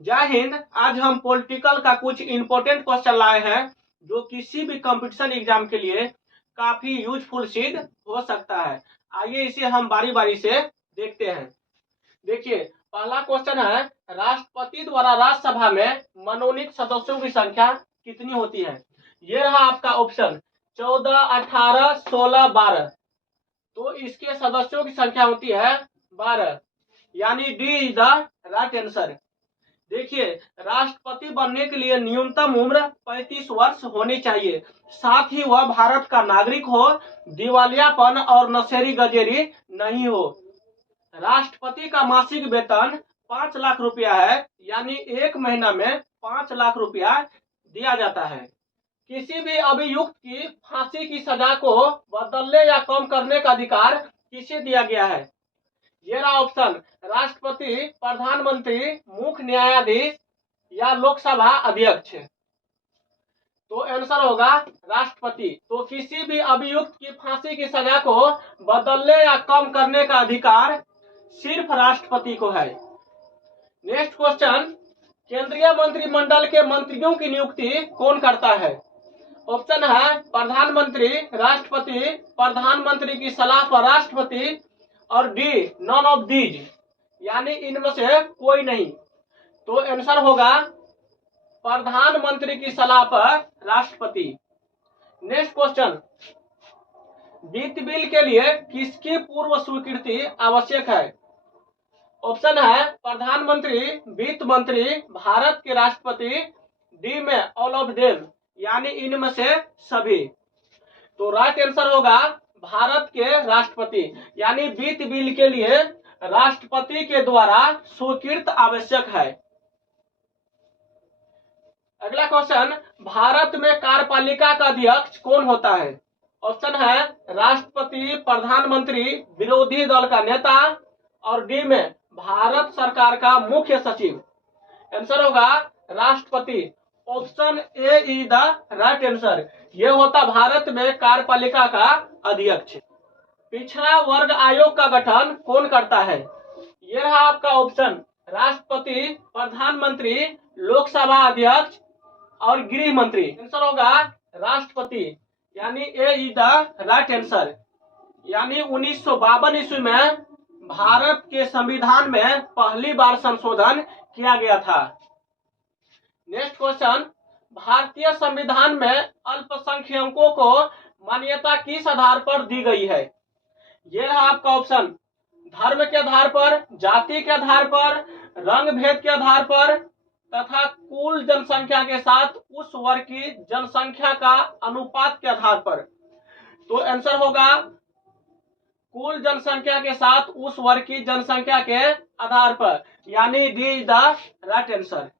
जय हिंद। आज हम पॉलिटिकल का कुछ इंपॉर्टेंट क्वेश्चन लाए हैं जो किसी भी कंपटीशन एग्जाम के लिए काफी यूजफुल सिद्ध हो सकता है। आइए इसे हम बारी बारी से देखते हैं। देखिए, पहला क्वेश्चन है, राष्ट्रपति द्वारा राज्यसभा में मनोनीत सदस्यों की संख्या कितनी होती है? ये रहा आपका ऑप्शन 14, 18, 16, 12। तो इसके सदस्यों की संख्या होती है 12, यानी D is the right answer. देखिए, राष्ट्रपति बनने के लिए न्यूनतम उम्र 35 वर्ष होनी चाहिए। साथ ही वह भारत का नागरिक हो, दिवालियापन और नशेड़ी गजेरी नहीं हो। राष्ट्रपति का मासिक वेतन 5 लाख रुपया है, यानी एक महीना में 5 लाख रुपया दिया जाता है। किसी भी अभियुक्त की फांसी की सजा को बदलने या कम करने का अधिकार किसे दिया गया है? ये रहा ऑप्शन, राष्ट्रपति, प्रधानमंत्री, मुख्य न्यायाधीश या लोकसभा अध्यक्ष। तो आंसर होगा राष्ट्रपति। तो किसी भी अभियुक्त की फांसी की सजा को बदलने या कम करने का अधिकार सिर्फ राष्ट्रपति को है। नेक्स्ट क्वेश्चन, केंद्रीय मंत्रिमंडल के मंत्रियों की नियुक्ति कौन करता है? ऑप्शन है प्रधानमंत्री, राष्ट्रपति, प्रधानमंत्री की सलाह पर राष्ट्रपति और डी नॉन ऑफ दीज, यानी इनमें से कोई नहीं। तो आंसर होगा प्रधानमंत्री की सलाह पर राष्ट्रपति। नेक्स्ट क्वेश्चन, वित्त बिल के लिए किसकी पूर्व स्वीकृति आवश्यक है? ऑप्शन है प्रधानमंत्री, वित्त मंत्री, भारत के राष्ट्रपति, डी में ऑल ऑफ देम, यानी इनमें से सभी। तो राइट आंसर होगा भारत के राष्ट्रपति, यानी वित्त बिल के लिए राष्ट्रपति के द्वारा स्वीकृत आवश्यक है। अगला क्वेश्चन, भारत में कार्यपालिका का अध्यक्ष कौन होता है? ऑप्शन है राष्ट्रपति, प्रधानमंत्री, विरोधी दल का नेता और डी में भारत सरकार का मुख्य सचिव। आंसर होगा राष्ट्रपति। Option A is the right answer. यह होता भारत में कार्यपालिका का अध्यक्ष। पिछड़ा वर्ग आयोग का गठन कौन करता है? यह रहा आपका ऑप्शन, राष्ट्रपति, प्रधानमंत्री, लोकसभा अध्यक्ष और गृह मंत्री। आंसर होगा राष्ट्रपति, यानी ए इज द राइट आंसर। यानी 1952 ईस्वी में भारत के संविधान में पहली बार संशोधन किया गया था। नेक्स्ट क्वेश्चन, भारतीय संविधान में अल्पसंख्यकों को मान्यता किस आधार पर दी गई है? यह रहा आपका ऑप्शन, धर्म के आधार पर, जाति के आधार पर, रंग भेद के आधार पर तथा कुल जनसंख्या के साथ उस वर्ग की जनसंख्या का अनुपात के आधार पर। तो आंसर होगा कुल जनसंख्या के साथ उस वर्ग की जनसंख्या के आधार पर, यानी D is the right answer.